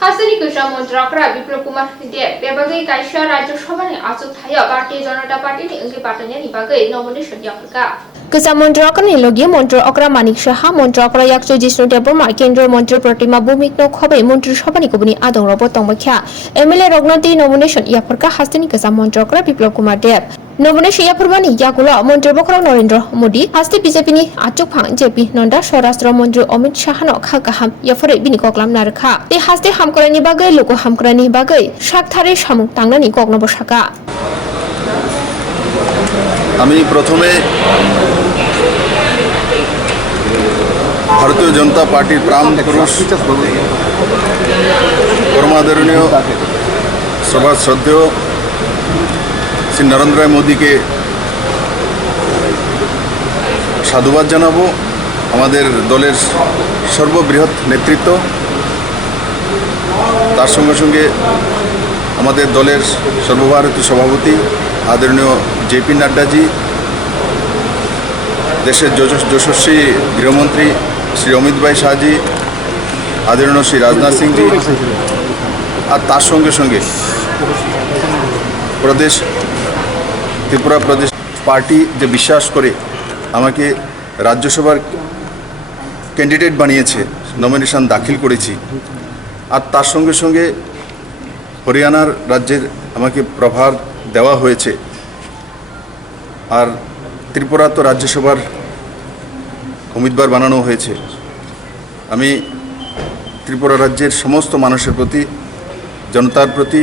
हासिनी कृष्ण मन्त्रकरा विप्लव कुमार देव बेबागै कायसा राज्य सभानि आजुथायाव भारतीय जनता पार्टीनि ओंथि बादायनायनि बागै nomination याफोरखा Kesa Montrokra Nilogi Montro Okra Manik Shaha Montrokra Yakso Jisnu Deboma Kendra Montro Pratima Bumik no Kobe Montro Shopani Kubuni Adong Robot Tomakya MLA Rognati nomination Yaparka Hastini Kesa Montrokra Biplop Kumar Dev Nomination Yapurbani Yakula Montro Bokra Narendra Modi Hasti BJP Achupang JP Nonda Shorastra Montro Omit Shahano Kakaham Yafore Binikoklam Narka They Hasti Hamkorani Bagay Loko Hamkorani Bagay Shaktare Shamuk Tangani Koknoboshaka আমি প্রথমে ভারতীয় জনতা পার্টির প্রাণ পুরুষ কর্মাদরণীয় সভা শ্রদ্ধেয় শ্রী নরেন্দ্র মোদীকে সাধুবাদ জানাবো আমাদের দলের সর্ববৃহৎ নেতৃত্ব তার সঙ্গে সঙ্গে আমাদের দলের সর্বভারতীয় সভাপতি आदरणीय जेपी नड्डा जी देशेर यशस्वी गृहमंत्री श्री अमित भाई शाह जी आदरणीय श्री राजनाथ सिंह जी और तार संगे संगे प्रदेश त्रिपुरा प्रदेश पार्टी जो विश्वास करे आमाके राज्यसभार कैंडिडेट बानिয়েছে नमिनेशन दाखिल करेছি और तार संगे संगे हरियाणार राज्येर आमाके प्रभार দেওয়া হয়েছে আর ত্রিপুরা তো রাজ্যসভার উম্মিদবার বানানো হয়েছে আমি ত্রিপুরা রাজ্যের সমস্ত মানুষের প্রতি জনতার প্রতি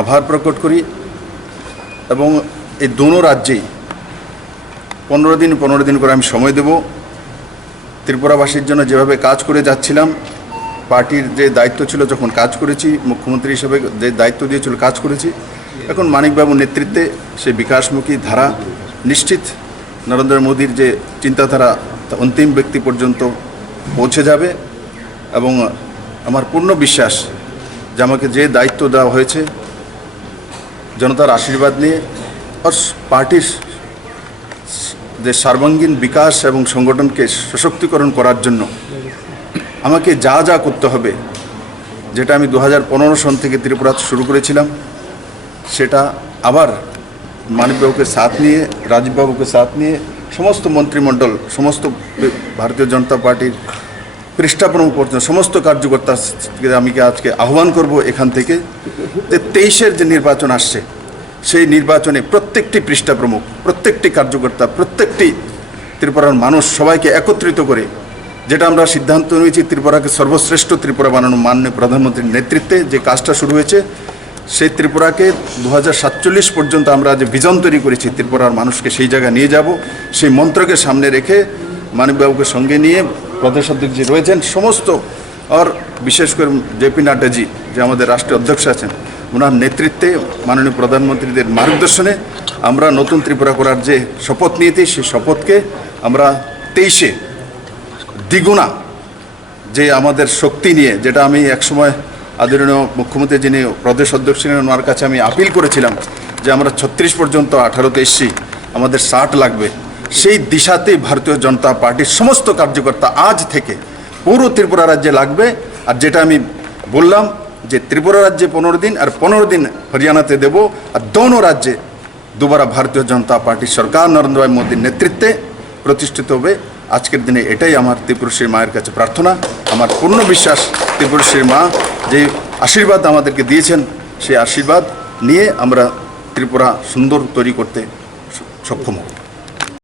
আভার প্রকট করি এবং এই দুটো রাজ্যেই 15 দিন করে আমি সময় দেব ত্রিপুরাবাসীর জন্য যেভাবে কাজ করে যাচ্ছিলাম পার্টির যে দায়িত্ব ছিল যখন কাজ করেছি মুখ্যমন্ত্রী হিসেবে যে দায়িত্ব দিয়েছিল কাজ করেছি এখন মানিকবাবুর নেতৃত্বে সেই বিকাশমুখী ধারা নিশ্চিত নরেন্দ্র মোদীর যে চিন্তাধারা অন্তিম ব্যক্তি পর্যন্ত পৌঁছে যাবে এবং আমার পূর্ণ বিশ্বাস যে আমাকে যে দায়িত্ব দেওয়া হয়েছে জনতার আশীর্বাদ নিয়ে আর পার্টির যে সর্বাঙ্গীন বিকাশ এবং সংগঠনকে সশক্তিকরণ করার জন্য আমাকে যা যা করতে হবে যেটা আমি 2015 সন থেকে ত্রিপুরা শুরু করেছিলাম সেটা আবার মানিকবাবুকে সাথ নিয়ে রাজীববাবুকে সাথ নিয়ে সমস্ত মন্ত্রিমণ্ডল সমস্ত ভারতীয় জনতা পার্টির পৃষ্ঠাপ্রমুখ পর্যন্ত সমস্ত কার্যকর্তাকে আমি আজকে আহ্বান করব এখান থেকে যে 23-এর যে নির্বাচন আসছে সেই নির্বাচনে প্রত্যেকটি পৃষ্ঠাপ্রমুখ প্রত্যেকটি কার্যকর্তা প্রত্যেকটি ত্রিপুরার মানুষ সবাইকে একত্রিত করে যেটা আমরা সিদ্ধান্ত নিয়েছি ত্রিপুরাকে সর্বশ্রেষ্ঠ ত্রিপুরা বানানো মাননীয় প্রধানমন্ত্রীর নেতৃত্বে যে কাজটা শুরু হয়েছে সেই ত্রিপুরাকে 2047 পর্যন্ত আমরা যে ভিজন তৈরি করেছি ত্রিপুরার মানুষকে সেই জায়গায় নিয়ে যাব সেই মন্ত্রকে সামনে রেখে মানিকবাবুকে সঙ্গে নিয়ে প্রদেশ অধ্যক্ষ যে রয়েছেন সমস্ত আর বিশেষ করে জেপি নাড্ডা জি যে আমাদের রাষ্ট্রীয় অধ্যক্ষ আছেন ওনার নেতৃত্বে মাননীয় প্রধানমন্ত্রীদের মার্গদর্শনে আমরা নতুন ত্রিপুরা করার যে শপথ নিয়েছি সেই শপথকে আমরা 23-এ দ্বিগুণা যে আমাদের শক্তি নিয়ে যেটা আমি একসময় আদরণীয় মুখ্যমন্ত্রী যিনি প্রদেশ অধ্যক্ষ ছিলেন ওনার কাছে আমি আপিল করেছিলাম যে আমরা 36 পর্যন্ত 18তে এসছি আমাদের 60 লাগবে সেই দিশাতেই ভারতীয় জনতা পার্টির সমস্ত কার্যকর্তা আজ থেকে পুরো ত্রিপুরা রাজ্যে লাগবে আর যেটা আমি বললাম যে ত্রিপুরা রাজ্যে 15 দিন আর 15 দিন হরিয়ানাতে দেব আর দোনো রাজ্যে দুবারা ভারতীয় জনতা পার্টির সরকার নরেন্দ্র মোদীর নেতৃত্বে প্রতিষ্ঠিত হবে আজকের দিনে এটাই আমার ত্রিপুরশ্রী মায়ের কাছে প্রার্থনা আমার পূর্ণ বিশ্বাস ত্রিপুরশ্রী মা যে আশীর্বাদ আমাদেরকে দিয়েছেন সেই আশীর্বাদ নিয়ে আমরা ত্রিপুরা সুন্দর তৈরি করতে সক্ষম হব